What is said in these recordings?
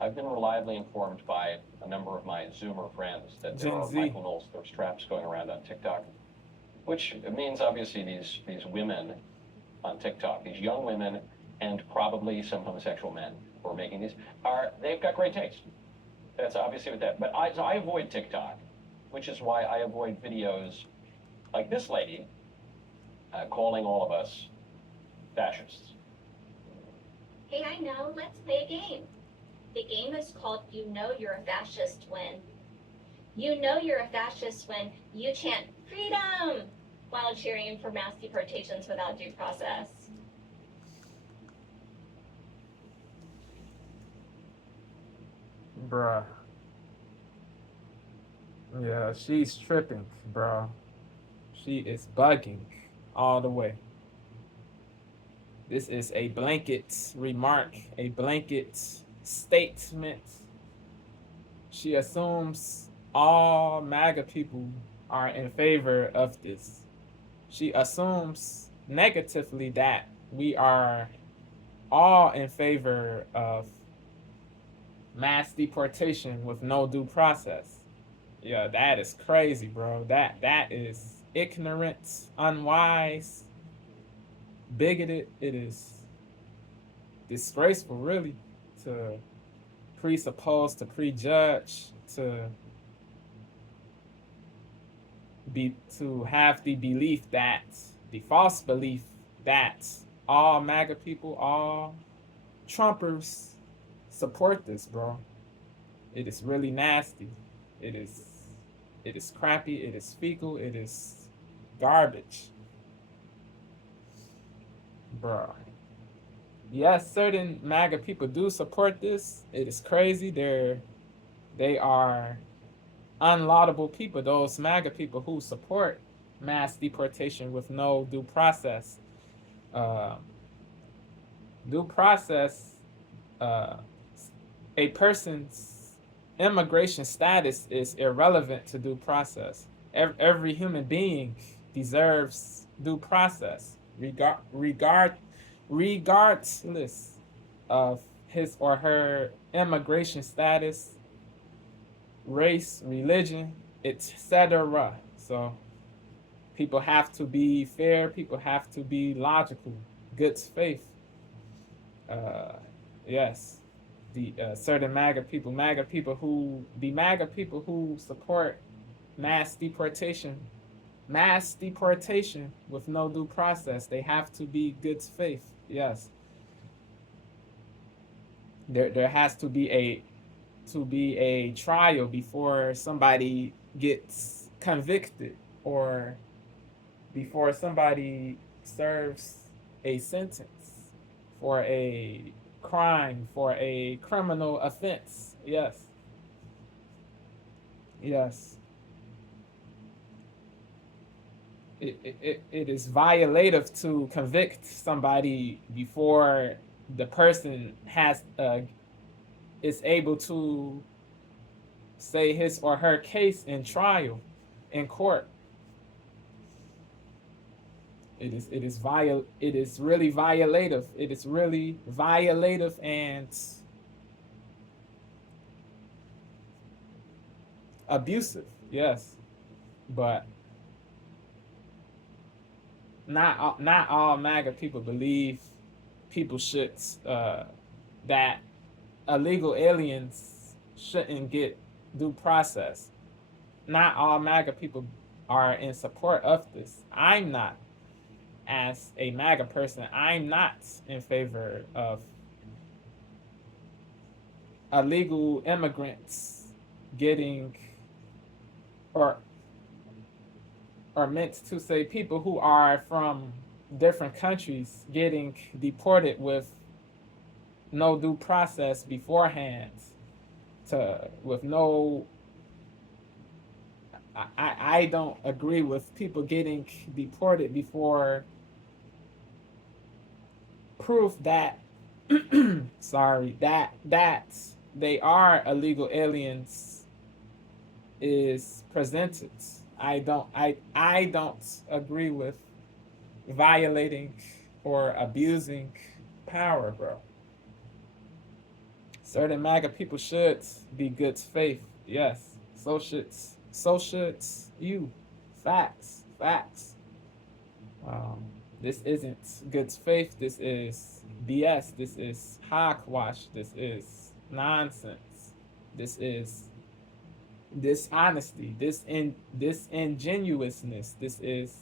I've been reliably informed by a number of my Zoomer friends that there Gen are Z. Michael Knowles thirst traps going around on TikTok, which means obviously these women on TikTok, these young women, and probably some homosexual men who are making these, they've got great taste. That's obviously what that. But I avoid TikTok, which is why I avoid videos like this lady calling all of us fascists. Hey, I know. Let's play a game. The game is called You Know You're a Fascist When. You know you're a fascist when you chant freedom while cheering for mass deportations without due process. Bruh. Yeah, she's tripping, bro. She is bugging all the way. This is a blanket remark, a blanket statement. She assumes all MAGA people are in favor of this. She assumes negatively that we are all in favor of mass deportation with no due process. Yeah, that is crazy, bro. That is ignorant, unwise, bigoted. It is disgraceful, really, to presuppose, to prejudge, to have the belief that the false belief that all MAGA people, all Trumpers support this, bro. It is really nasty. It is it is crappy, it is fecal, it is garbage. Bro. Yes, certain MAGA people do support this. It is crazy. They are unlaudable people, those MAGA people who support mass deportation with no due process. Uh, due process, uh, a person's immigration status is irrelevant to due process. Every human being deserves due process, regardless of his or her immigration status, race, religion, etc. So people have to be fair. People have to be logical. Good faith. Uh, yes, the certain MAGA people who support mass deportation, mass deportation with no due process. They have to be good faith. Yes, there has to be a trial before somebody gets convicted or before somebody serves a sentence for a crime, for a criminal offense. Yes. Yes. It is violative to convict somebody before the person has is able to say his or her case in trial in court. It is really violative. It is really violative and abusive. Yes, but not all MAGA people believe people should that illegal aliens shouldn't get due process. Not all MAGA people are in support of this. I'm not. As a MAGA person, I'm not in favor of illegal immigrants getting or meant to say people who are from different countries getting deported with no due process beforehand, to with no I don't agree with people getting deported before proof that sorry that they are illegal aliens is presented. I don't agree with violating or abusing power, bro. Certain MAGA people should be good faith. Yes. So should you. Facts. Facts. This isn't good faith. This is BS. This is hogwash. This is nonsense. This is dishonesty. This ingenuousness. This is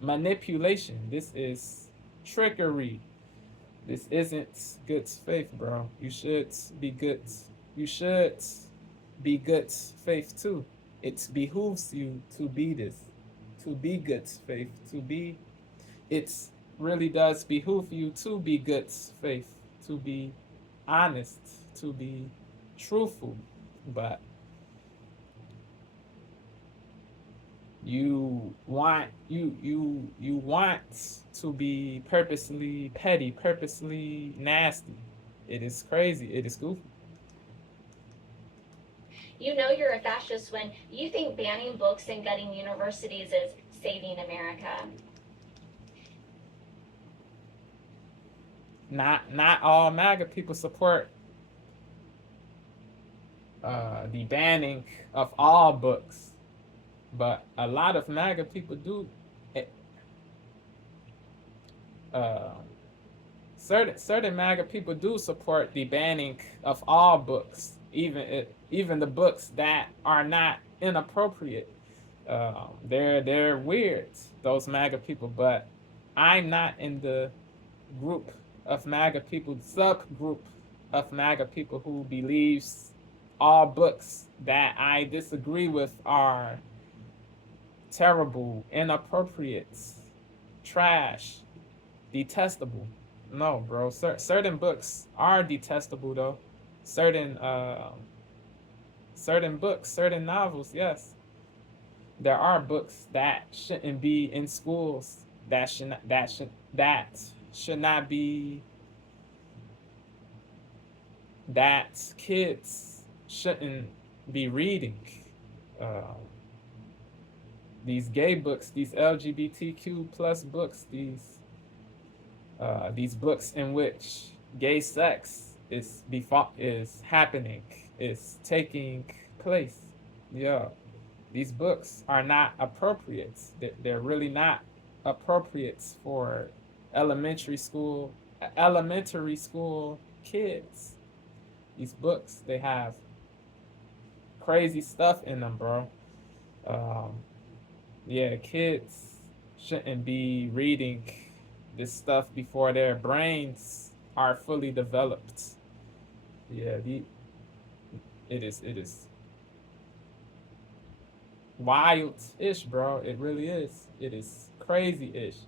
manipulation. This is trickery. This isn't good faith, bro. You should be good. You should be good faith too. It behooves you to be this, to be good faith, to be. It really does behoove you to be good faith, to be honest, to be truthful. But you want to be purposely petty, purposely nasty. It is crazy. It is goofy. You know you're a fascist when you think banning books and gutting universities is saving America. Not all MAGA people support the banning of all books, but a lot of MAGA people do. Certain MAGA people do support the banning of all books, even the books that are not inappropriate. They're weird, those MAGA people, but I'm not in the group of MAGA people, subgroup of MAGA people who believes all books that I disagree with are terrible, inappropriate, trash, detestable. No, bro. Certain books are detestable, though. Certain books, certain novels, yes. There are books that shouldn't be in schools. That should not be. That kids shouldn't be reading. These gay books, these LGBTQ plus books, these books in which gay sex is happening, is taking place. Yeah, these books are not appropriate. They're really not appropriate for elementary school kids. These books, they have crazy stuff in them, bro. Yeah, kids shouldn't be reading this stuff before their brains are fully developed. Yeah, it is wild-ish, bro. It really is. It is crazy-ish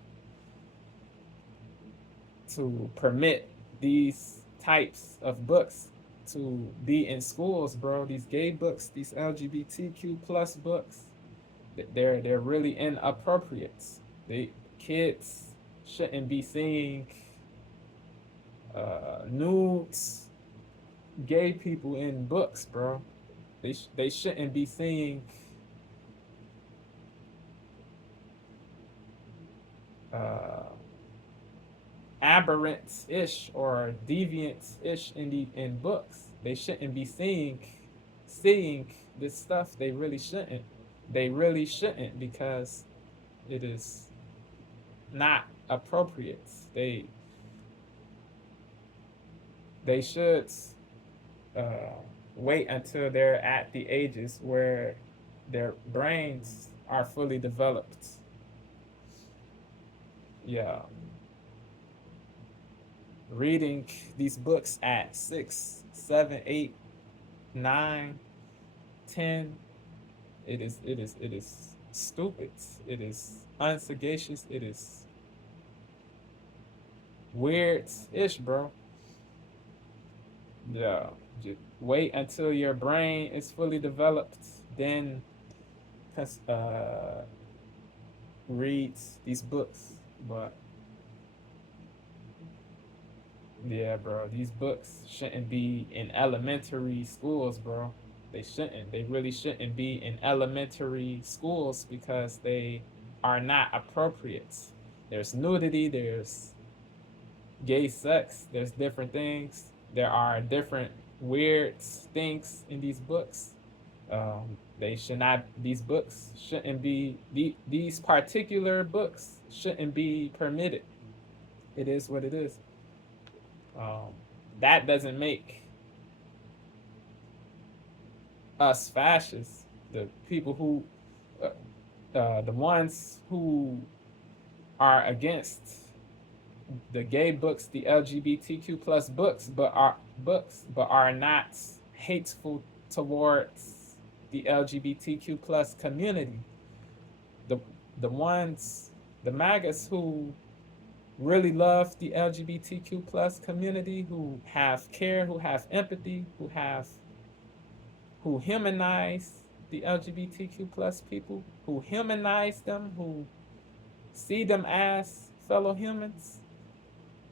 to permit these types of books to be in schools, bro. These gay books, these LGBTQ plus books, they're really inappropriate. Kids shouldn't be seeing nudes, gay people in books, bro. They shouldn't be seeing aberrant-ish or deviant-ish in books. They shouldn't be seeing this stuff. They really shouldn't. They really shouldn't, because it is not appropriate. They should wait until they're at the ages where their brains are fully developed. Yeah. Reading these books at 6, 7, 8, 9, 10, it is stupid. It is unsagacious. It is weird-ish, bro. Yeah. Just wait until your brain is fully developed, then read these books. But yeah, bro, these books shouldn't be in elementary schools, bro. They shouldn't. They really shouldn't be in elementary schools, because they are not appropriate. There's nudity, there's gay sex, there's different things. There are different weird things in these books. They should not. These books shouldn't be. These particular books shouldn't be permitted. It is what it is. That doesn't make us fascists. The people who, the ones who are against the gay books, the LGBTQ plus books, but are not hateful towards the LGBTQ plus community. The ones, the MAGAs who really love the LGBTQ plus community, who have care, who have empathy, who humanize the LGBTQ plus people, who humanize them, who see them as fellow humans.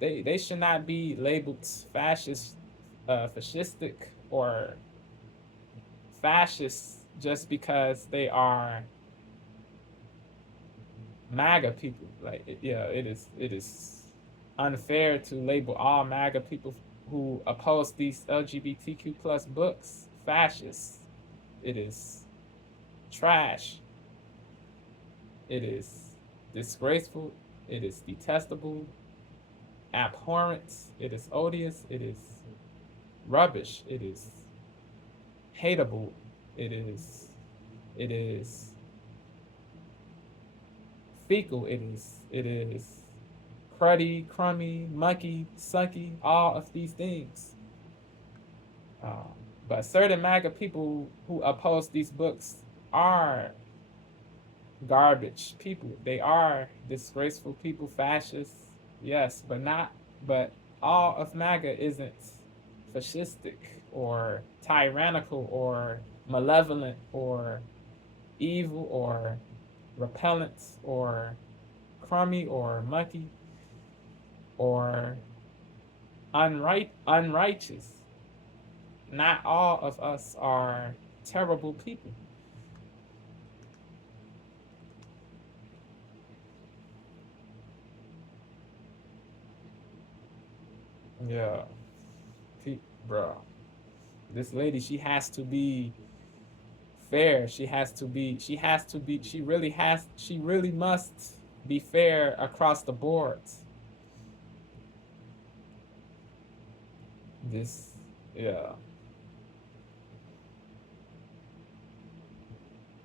They should not be labeled fascist, fascistic, or fascists just because they are MAGA people. Like, it is unfair to label all MAGA people who oppose these LGBTQ plus books fascists. It is trash. It is disgraceful. It is detestable, abhorrent. It is odious. It is rubbish. It is hateable. It is fecal. It is cruddy, crummy, mucky, sucky, all of these things. But certain MAGA people who oppose these books are garbage people. They are disgraceful people, fascists, yes, but all of MAGA isn't fascistic or tyrannical or malevolent or evil or repellent or crummy or mucky or unrighteous. Not all of us are terrible people. Yeah, bro. This lady, she really must be fair across the board.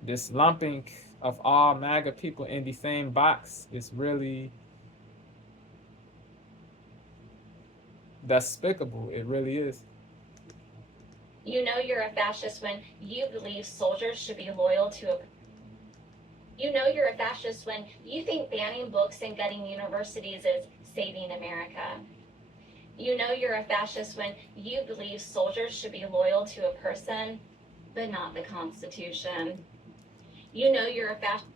This lumping of all MAGA people in the same box is really despicable. It really is. You know you're a fascist when you believe soldiers should be loyal to a... You know you're a fascist when you think banning books and gutting universities is saving America. You know you're a fascist when you believe soldiers should be loyal to a person, but not the Constitution. You know you're a fascist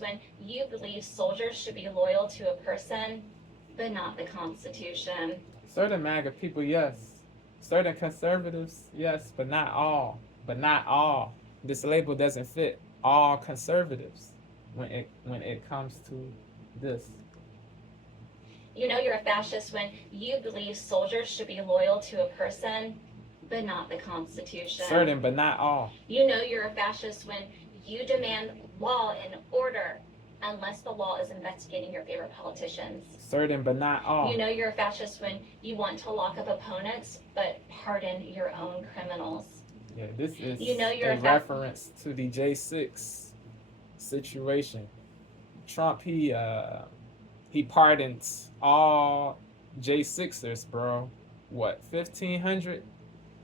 when you believe soldiers should be loyal to a person, but not the Constitution. Certain MAGA people, yes. Certain conservatives, yes, but not all. This label doesn't fit all conservatives when it comes to this. You know you're a fascist when you believe soldiers should be loyal to a person, but not the Constitution. Certain, but not all. You know you're a fascist when you demand law and order unless the law is investigating your favorite politicians. Certain, but not all. You know you're a fascist when you want to lock up opponents, but pardon your own criminals. Yeah, this is a reference to the J6 situation. Trump, he pardoned all J6ers, bro. What, 1,500?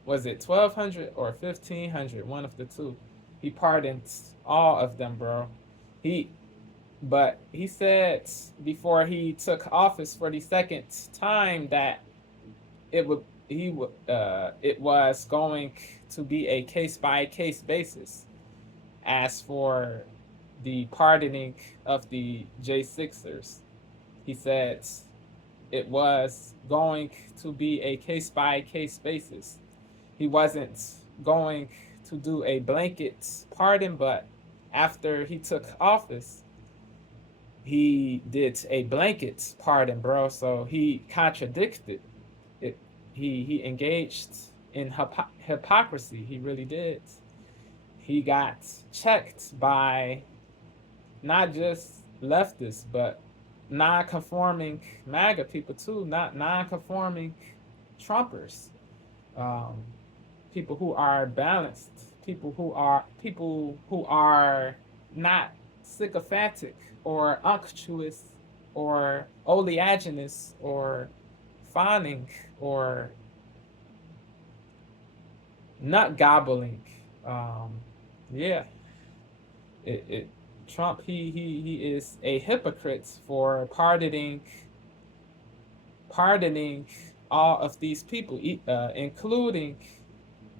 Was it 1,200 or 1,500? One of the two. He pardoned all of them, bro. But he said before he took office for the second time that it was going to be a case-by-case basis. As for the pardoning of the J6ers, he said it was going to be a case-by-case basis. He wasn't going to do a blanket pardon, but after he took office, he did a blanket pardon, bro. So he contradicted it, he engaged in hypocrisy. He really did. He got checked by not just leftists, but non-conforming MAGA people too, not non-conforming Trumpers, um, people who are balanced, people who are not sycophantic or unctuous or oleaginous or fawning or nut gobbling. Yeah, it Trump he is a hypocrite for pardoning all of these people, including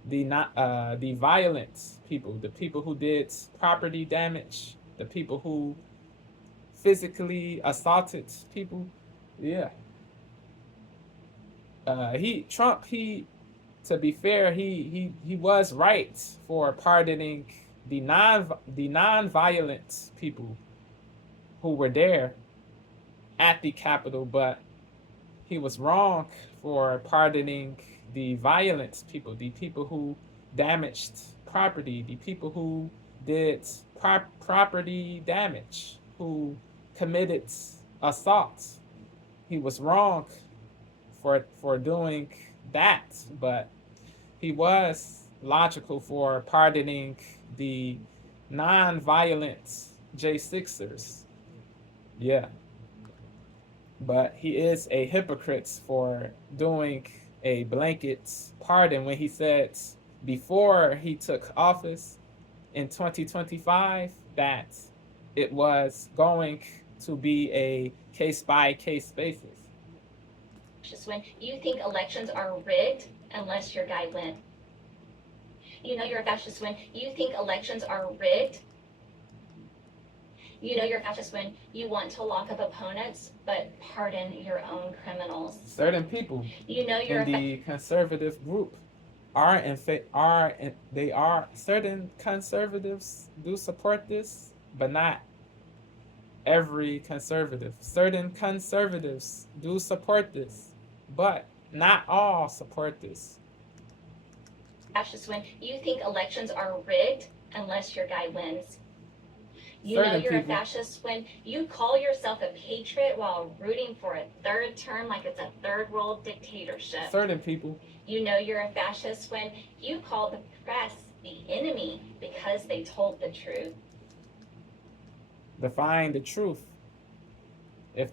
the violent people, the people who did property damage, the people who physically assaulted people. Yeah, Trump to be fair, he was right for pardoning the non-violent people who were there at the Capitol, but he was wrong for pardoning the violent people, the people who damaged property, the people who did property damage, who committed assault. He was wrong for doing that, but he was logical for pardoning the non-violent J6ers. Yeah. But he is a hypocrite for doing a blanket pardon when he said before he took office in 2025 that it was going to be a case-by-case basis. Just when you think elections are rigged unless your guy wins. You know you're a fascist when you think elections are rigged. You know you're a fascist when you want to lock up opponents but pardon your own criminals. Certain people You know you're in the conservative group certain conservatives do support this, but not every conservative. Certain conservatives do support this, but not all support this. fascist when you think elections are rigged unless your guy wins. You Certain know you're people. a fascist when you call yourself a patriot while rooting for a third term like it's a third world dictatorship. Certain people. You know you're a fascist when you call the press the enemy because they told the truth. Define the truth. If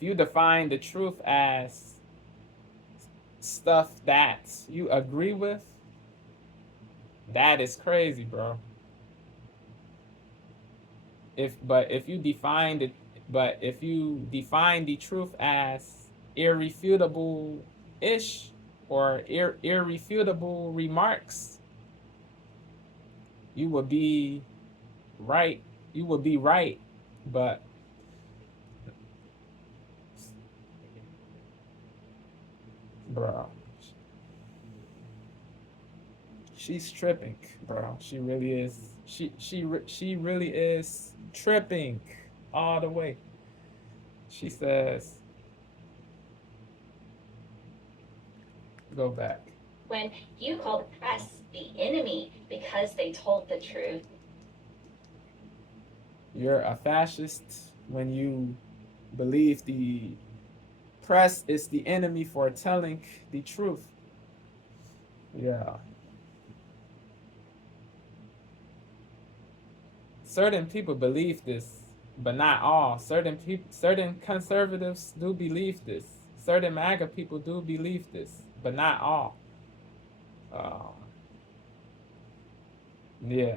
you define the truth as stuff that you agree with, that is crazy, bro. If you define the truth as irrefutable-ish or irrefutable remarks, you would be right. You would be right, but bro, she's tripping, bro. She really is. She really is tripping all the way. She says, go back. When you call the press the enemy because they told the truth. You're a fascist when you believe the press is the enemy for telling the truth. Yeah. Certain people believe this, but not all. Certain conservatives do believe this. Certain MAGA people do believe this, but not all. Yeah.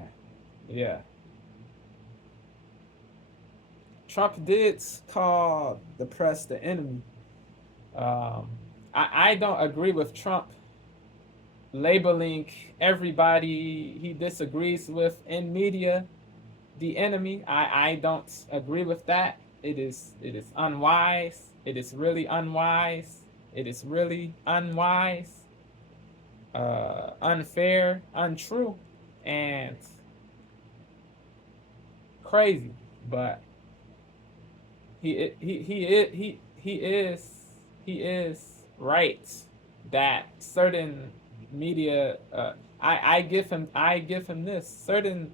Trump did call the press the enemy. I don't agree with Trump labeling everybody he disagrees with in media the enemy. I don't agree with that. It is unwise. It is really unwise. It is really unwise, unfair, untrue, and crazy. But he is he is right that certain media, I give him this. Certain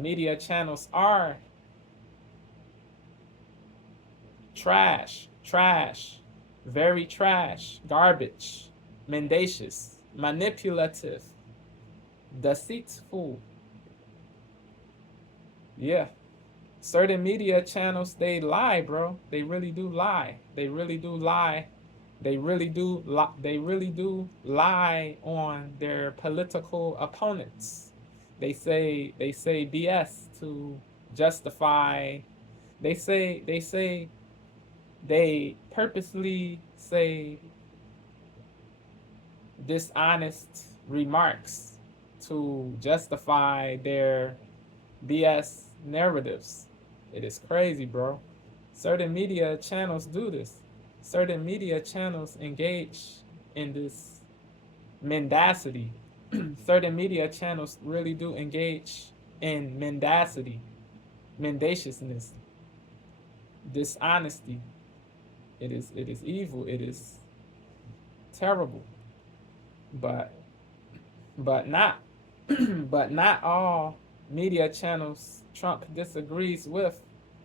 media channels are trash, very trash, garbage, mendacious, manipulative, deceitful. Yeah. Certain media channels, they lie, bro. They really do lie. They really do lie. They really do lie on their political opponents. They say BS to justify. They purposely say dishonest remarks to justify their BS narratives. It is crazy, bro. Certain media channels do this. Certain media channels engage in this mendacity. Certain media channels really do engage in mendacity, mendaciousness, dishonesty. It is evil. It is terrible. But not but not all media channels Trump disagrees with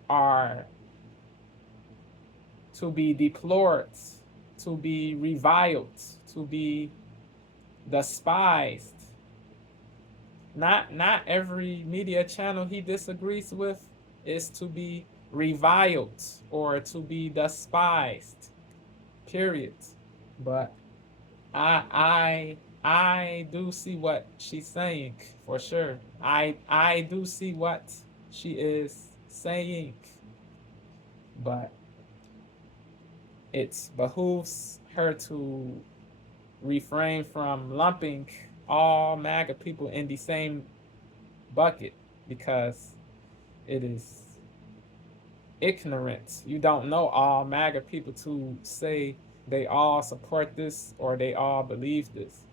are to be deplored, to be reviled, to be despised. Not every media channel he disagrees with is to be reviled or to be despised. Period. But I do see what she's saying for sure. I do see what she is saying, but it behooves her to refrain from lumping all MAGA people in the same bucket because it is ignorant. You don't know all MAGA people to say they all support this or they all believe this.